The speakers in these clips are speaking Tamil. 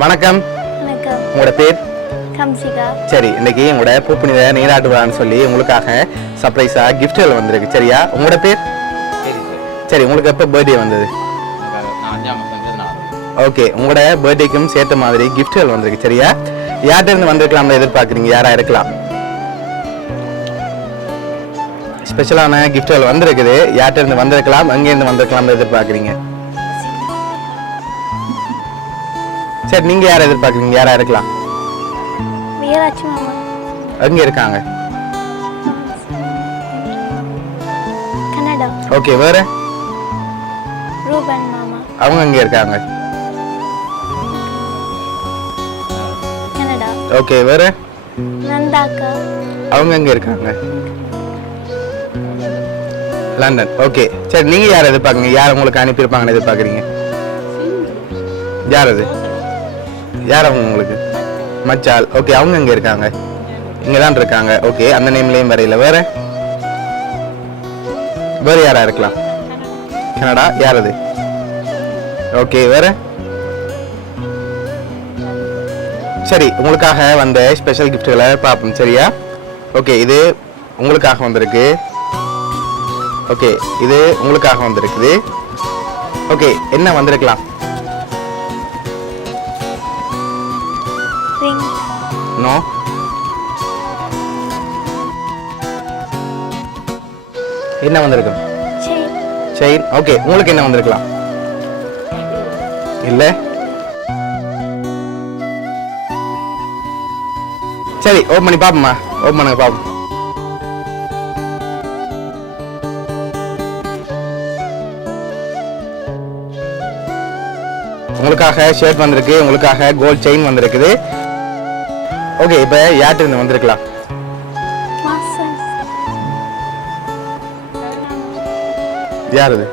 வணக்கம். வணக்கம். உங்களோட பேர்? கம்சிகா. சரி, இன்னைக்கு உங்களோட பூப்புனித நீராட்டு விழான்னு சொல்லி உங்களுக்காக சர்ப்ரைஸா கிஃப்ட்கள் வந்திருக்கு. சரியா? உங்களோட பேர்? சரி, உங்களுக்கு எப்போ பர்த்டே வந்தது? ஓகே, உங்களோட பர்த்டேக்கும் சேர்த்த மாதிரி கிஃப்ட்கள் வந்திருக்கு. சரியா? யார்கிட்ட இருந்து வந்திருக்கலாம்னு எதிர்பார்க்குறீங்க? யாரா இருக்கலாம்? ஸ்பெஷலான கிஃப்ட்கள் வந்திருக்குது. யார்கிட்ட இருந்து வந்திருக்கலாம், எங்கேருந்து வந்திருக்கலாம்னு எதிர்பார்க்குறீங்க? சரி, நீங்க யாரை எதிர்பார்க்குறீங்க? யாரா இருக்கலாம்? வீராட்சி மாமா. எங்க இருக்காங்க? கனடா. ஓகே, வேற? ரூபன் மாமா. அவங்க எங்க இருக்காங்க? கனடா. ஓகே, வேற? நந்தாக்கா. அவங்க எங்க இருக்காங்க? லண்டன். ஓகே, சரி, நீங்க யாரை எதிர்பார்க்குறீங்க? யார் உங்களுக்கு அனுப்பியிருப்பாங்கன்னு எதிர்பார்க்குறீங்க? யார் அது? யார் அவங்க உங்களுக்கு? மச்சால். ஓகே, அவங்க எங்க இருக்காங்க? இங்க தான் இருக்காங்க. ஓகே, அந்த நேம்லயும் வரையில. வேற? வேற யாரா இருக்கலாம்? கனடா. யார் அது? ஓகே, வேற? சரி, உங்களுக்காக வந்த ஸ்பெஷல் கிஃப்ட்களை பார்ப்போம். சரியா? ஓகே, இது உங்களுக்காக வந்திருக்கு. ஓகே, இது உங்களுக்காக வந்திருக்குது. ஓகே, என்ன வந்திருக்கலாம்? ரிங். நோ. என்ன வந்திருக்கு? செயின். செயின். ஓகே, உங்களுக்கு என்ன வந்திருக்கலாம்? இல்ல. சரி, ஓப்பன் பண்ணி பாப்போமா? ஓப்பன் பண்ணுங்க பாப்போம். உங்களுக்காக ஷர்ட் வந்திருக்கு, உங்களுக்காக கோல்ட் செயின் வந்திருக்குது. ஓகே, இப்போ யார்கிட்ட இருந்து வந்திருக்கலாம்? மாசன். யார் அது?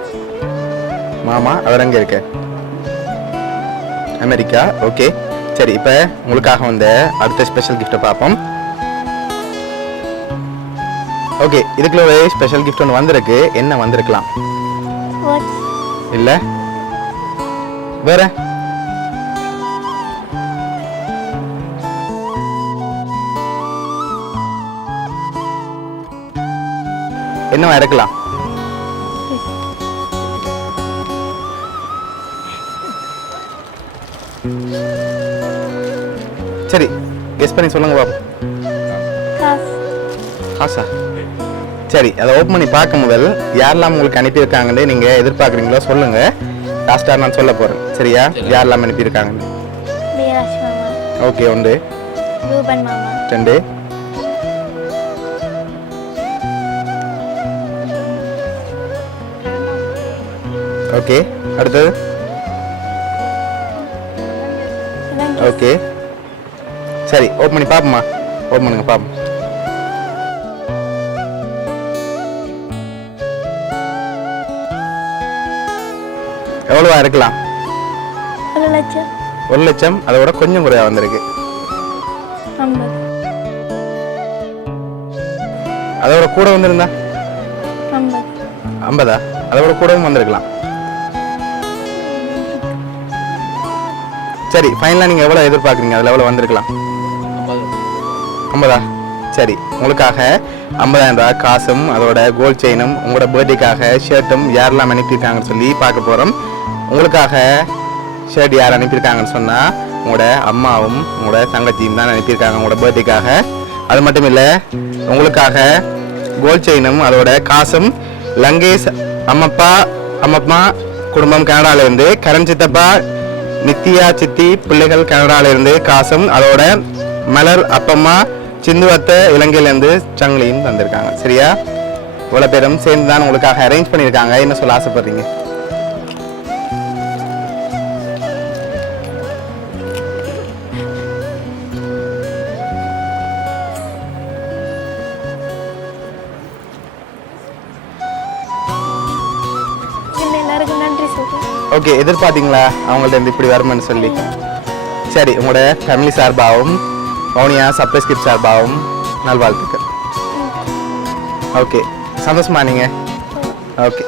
மாமா. அவர் எங்க இருக்க? அமெரிக்கா. ஓகே, சரி, இப்போ உங்களுக்காக வந்த அடுத்த ஸ்பெஷல் கிஃப்ட்டை பார்ப்போம். ஓகே, இதுக்குள்ள ஒரு ஸ்பெஷல் கிஃப்ட் ஒன்று வந்திருக்கு. என்ன வந்திருக்கலாம்? வாட்ச். இல்ல. வேற? என்னவா இருக்கலாம்? சரி, கெஸ் பண்ணி சொல்லுங்க பாப்போம். காசு. காசா? சரி, அதை ஓப்பன் பண்ணி பார்க்க முதல் யாரெல்லாம் உங்களுக்கு அனுப்பியிருக்காங்கன்னு நீங்க எதிர்பார்க்குறீங்களோ சொல்லுங்க. லாஸ்ட்டாக நான் சொல்ல போறேன். சரியா? யாரெல்லாம் அனுப்பியிருக்காங்கன்னு. வீராட்சி மாமா. ஓகே, 1 ரூபன் மாமா. 2 ஓகே, அடுத்தது. ஓகே, சரி, ஓப்பன் பண்ணி பார்ப்போமா? ஓப்பன் பண்ணுங்க பார்ப்போம். எவ்வளவா இருக்கலாம்? 1 லட்சம். 1 லட்சம். அதோட கொஞ்சம் குறையா வந்திருக்கு. 50. அதோட கூட வந்திருந்தா? 50. 50. அதோட கூடவும் வந்திருக்கலாம். சரி, ஃபைனலாக நீங்கள் எவ்வளோ எதிர்பார்க்குறீங்க? அதில் எவ்வளோ வந்திருக்கலாம்? 50. சரி, உங்களுக்காக 50,000 ரூபாய் காசும் அதோட கோல்ட் செயினும் உங்களோட பர்த்டேக்காக ஷர்ட்டும் யாரெல்லாம் அனுப்பியிருக்காங்கன்னு சொல்லி பார்க்க போகிறோம். உங்களுக்காக ஷர்ட் யார் அனுப்பியிருக்காங்கன்னு சொன்னால் உங்களோட அம்மாவும் உங்களோட தங்கச்சியும் தான் அனுப்பியிருக்காங்க உங்களோட பர்த்டேக்காக. அது மட்டும் இல்லை, உங்களுக்காக கோல்ட் செயினும் அதோட காசும் லங்கேஷ் அம்மப்பா குடும்பம் கனடாவிலேருந்து, கரண் சித்தப்பா நித்யா சித்தி பிள்ளைகள் கனடாவிலேருந்து காசும் அதோட மலர் அப்பம்மா சிந்துவத்த இலங்கையிலேருந்து சங்கிலியும் தந்திருக்காங்க. சரியா? இவ்வளோ பேரும் சேர்ந்து தான் உங்களுக்காக அரேஞ்ச் பண்ணியிருக்காங்க. என்ன சொல்ல ஆசைப்படுறீங்க? எல்லாருக்கும் நன்றி சொல்றேன். ஓகே, எதிர்பார்த்தீங்களா அவங்கள்ட்ட இருந்து இப்படி வருமானு சொல்லி? சரி, உங்களோட ஃபேமிலி சார்பாகவும் மௌனியா சர்ப்ரைஸ் கிஃப்ட் சார்பாகவும் நல்வாழ்த்துக்கள். ஓகே, சந்தோஷமா நீங்க? ஓகே.